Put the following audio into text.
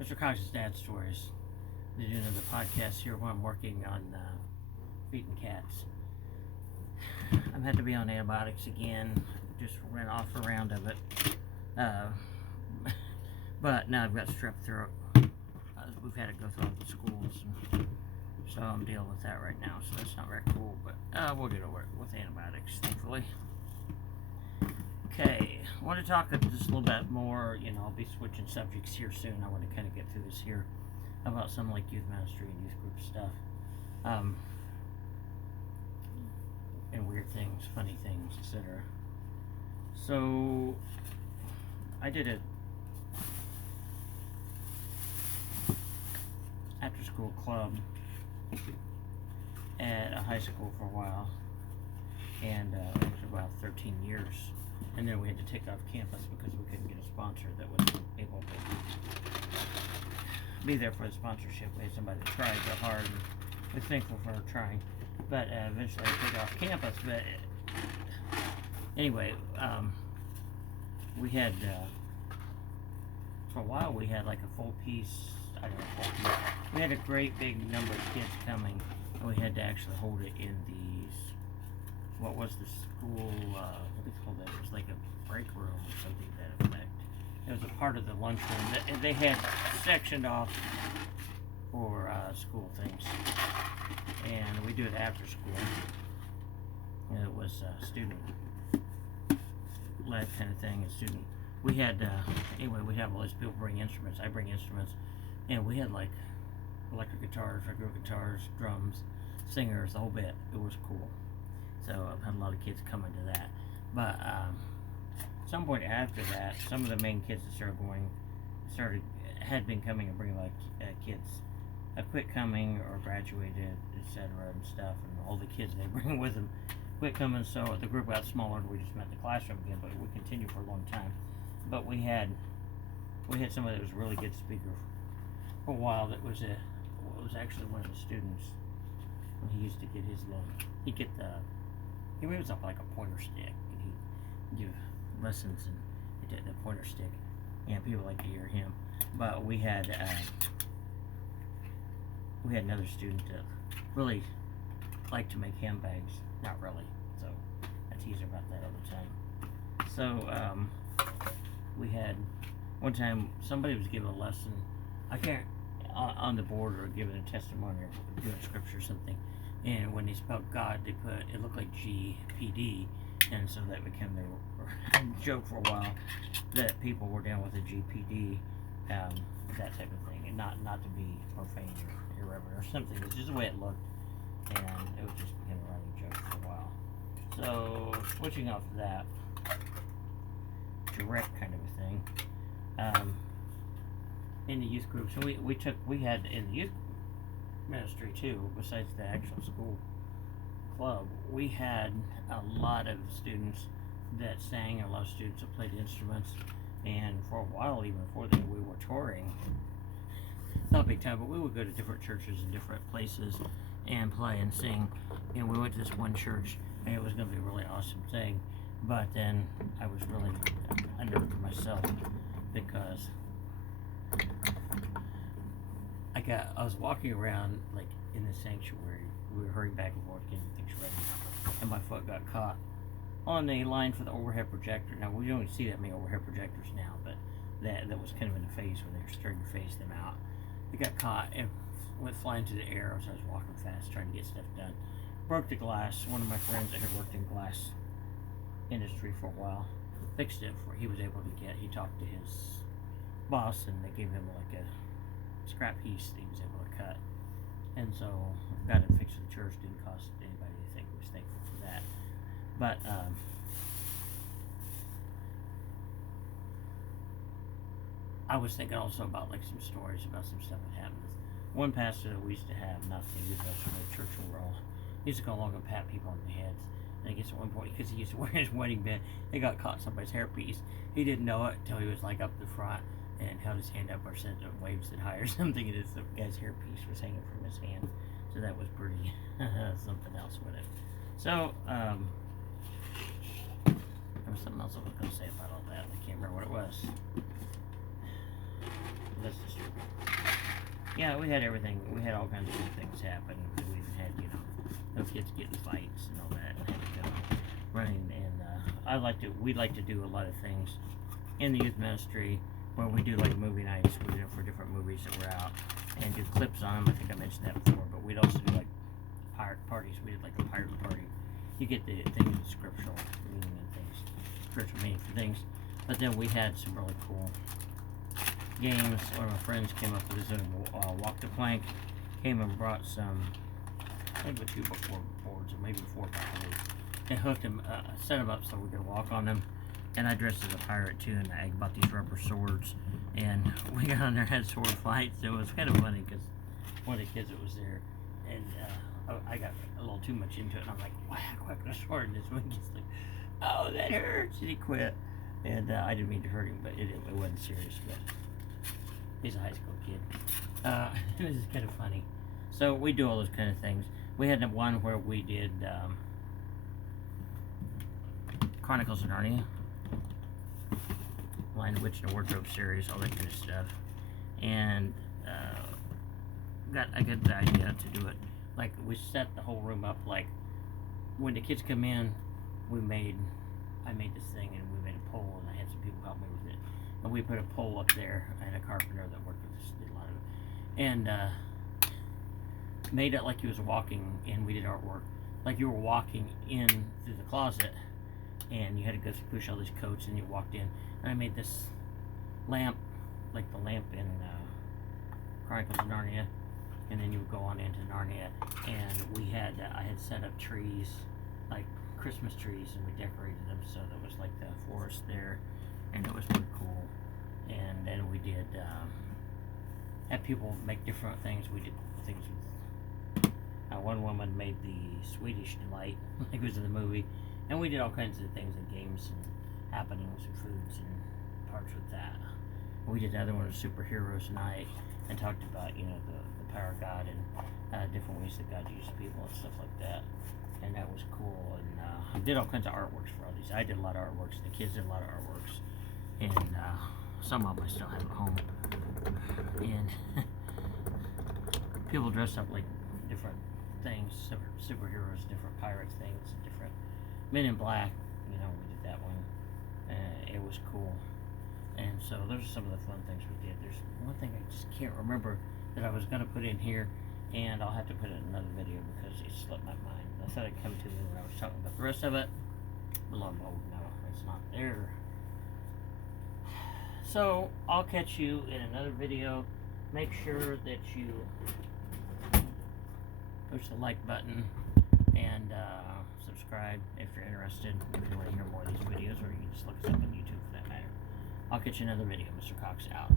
Mr. Cox's Dad Stories. They're doing the podcast here while I'm working on feeding cats. I've had to be on antibiotics again. Just ran off a round of it. But now I've got strep throat. We've had to go through all the schools, and so I'm dealing with that right now. So that's not very cool, but we'll get over it with antibiotics, thankfully. Okay, I want to talk just a little bit more. I'll be switching subjects here soon. I want to kind of get through this here about some like youth ministry and youth group stuff, and weird things, funny things, etc. So I did a after-school club at a high school for a while, and for about 13 years. And then we had to take off campus because we couldn't get a sponsor that was able to be there for the sponsorship. We had somebody that tried so hard, and we're thankful for her trying. But eventually I took off campus. But anyway, we had, for a while, we had like a full piece. I don't know, full piece. We had a great big number of kids coming, and we had to actually hold it in these, what was the school, what do they call that? It was like a break room or something to that effect. It was a part of the lunchroom that they had sectioned off for school things. And we do it after school. And it was student-led kind of thing. We had, anyway, we have all these people bring instruments. I bring instruments. And we had like electric guitars, regular guitars, drums, singers, the whole bit. It was cool. So I've had a lot of kids coming to that. But at some point after that, some of the main kids that had been coming and bringing like kids, quit coming or graduated, etc. and stuff, and all the kids they bring with them quit coming. So the group got smaller, and we just met in the classroom again. But we continued for a long time. But we had somebody that was a really good speaker for a while. That was actually one of the students when he used to get his he was up like a pointer stick, and he'd give lessons, and he did the pointer stick, and people like to hear him. But we had another student that really liked to make handbags. Not really, so I tease her about that all the time. So we had one time somebody was giving a lesson. I can't on the board or giving a testimony or doing scripture or something. And when they spelled God, it looked like GPD, and so that became their joke for a while, that people were down with a GPD, that type of thing, and not to be profane or irreverent or something. It's just the way it looked, and it was just became a running joke for a while. So switching off of that, direct kind of a thing, in the youth group. So we had in the youth ministry too, besides the actual school club, we had a lot of students that sang, a lot of students that played instruments, and for a while, even before that, we were touring. Not big time, but we would go to different churches and different places and play and sing. And we went to this one church, and it was going to be a really awesome thing. But then I was really unnerved myself because I was walking around like in the sanctuary. We were hurrying back and forth, getting things ready, and my foot got caught on the line for the overhead projector. Now we don't see that many overhead projectors now, but that was kind of in the phase where they were starting to phase them out. It got caught and went flying through the air as I was walking fast, trying to get stuff done. Broke the glass. One of my friends that had worked in glass industry for a while fixed it for. He was able to get. He talked to his boss, and they gave him like a scrap piece that he was able to cut, and so got it fixed for the church. Didn't cost anybody anything. We was thankful for that. But I was thinking also about like some stories about some stuff that happened. One pastor that we used to have, not the youth pastor, but the church overall, he used to go along and pat people on the heads. And I guess at one point, because he used to wear his wedding band, he got caught in somebody's hairpiece. He didn't know it until he was like up the front and held his hand up or said waves it high or something, and the guy's hairpiece was hanging from his hand. So that was pretty something else with it. So there was something else I was going to say about all that. I can't remember what it was. That's disturbing. yeah, we had everything. We had all kinds of good things happen. We even had, you know, those kids getting fights and all that, and had to go running. And we like to do a lot of things in the youth ministry where we do like movie nights. We do it for different movies that were out and do clips on them. I think I mentioned that before. But we'd also do like pirate parties. We did like a pirate party. You get the things, the scriptural meaning and things, spiritual meaning for things. But then we had some really cool games. One of my friends came up with his own walk the plank. Came and brought some, I think with 2 boards or maybe 4 probably, and hooked them, set them up so we could walk on them. And I dressed as a pirate too, and I bought these rubber swords, and we got on there and had sword fights. So it was kind of funny because one of the kids that was there, and I got a little too much into it, and I'm like, whack the sword, and this one gets like, oh, that hurts, and he quit. And I didn't mean to hurt him, but it wasn't serious. But he's a high school kid. It was kind of funny. So we do all those kind of things. We had one where we did Chronicles of Narnia, Lion, Witch, and the Wardrobe series, all that kind of stuff. And got a good idea to do it. Like, we set the whole room up, like, when the kids come in, I made this thing, and we made a pole, and I had some people help me with it. And we put a pole up there. I had a carpenter that worked with us, did a lot of it. And made it like he was walking, and we did artwork. Like you were walking in through the closet, and you had to go push all these coats, and you walked in. And I made this lamp, like the lamp in Chronicles of Narnia. And then you would go on into Narnia, and I had set up trees, like Christmas trees, and we decorated them so there was like the forest there, and it was pretty cool. And then we did have people make different things. We did things with one woman made the Swedish delight, like it was in the movie, and we did all kinds of things and games and happenings and foods and parts with that. We did another one of Superheroes Night and talked about, you know, the power of God and different ways that God uses people and stuff like that. And that was cool. And I did all kinds of artworks for all these. I did a lot of artworks. The kids did a lot of artworks. And some of them I still have at home. And people dressed up like different things, superheroes, different pirates things, different Men in Black. You know, we did that one. It was cool. And so those are some of the fun things we did. There's one thing I just can't remember that I was going to put in here, and I'll have to put it in another video because it slipped my mind. I thought it'd come to me when I was talking about the rest of it. But lo and behold, no, it's not there. So I'll catch you in another video. Make sure that you push the like button and subscribe if you're interested. If you want to hear more of these videos, or you can just look us up on YouTube for that matter. I'll catch you in another video. Mr. Cox out.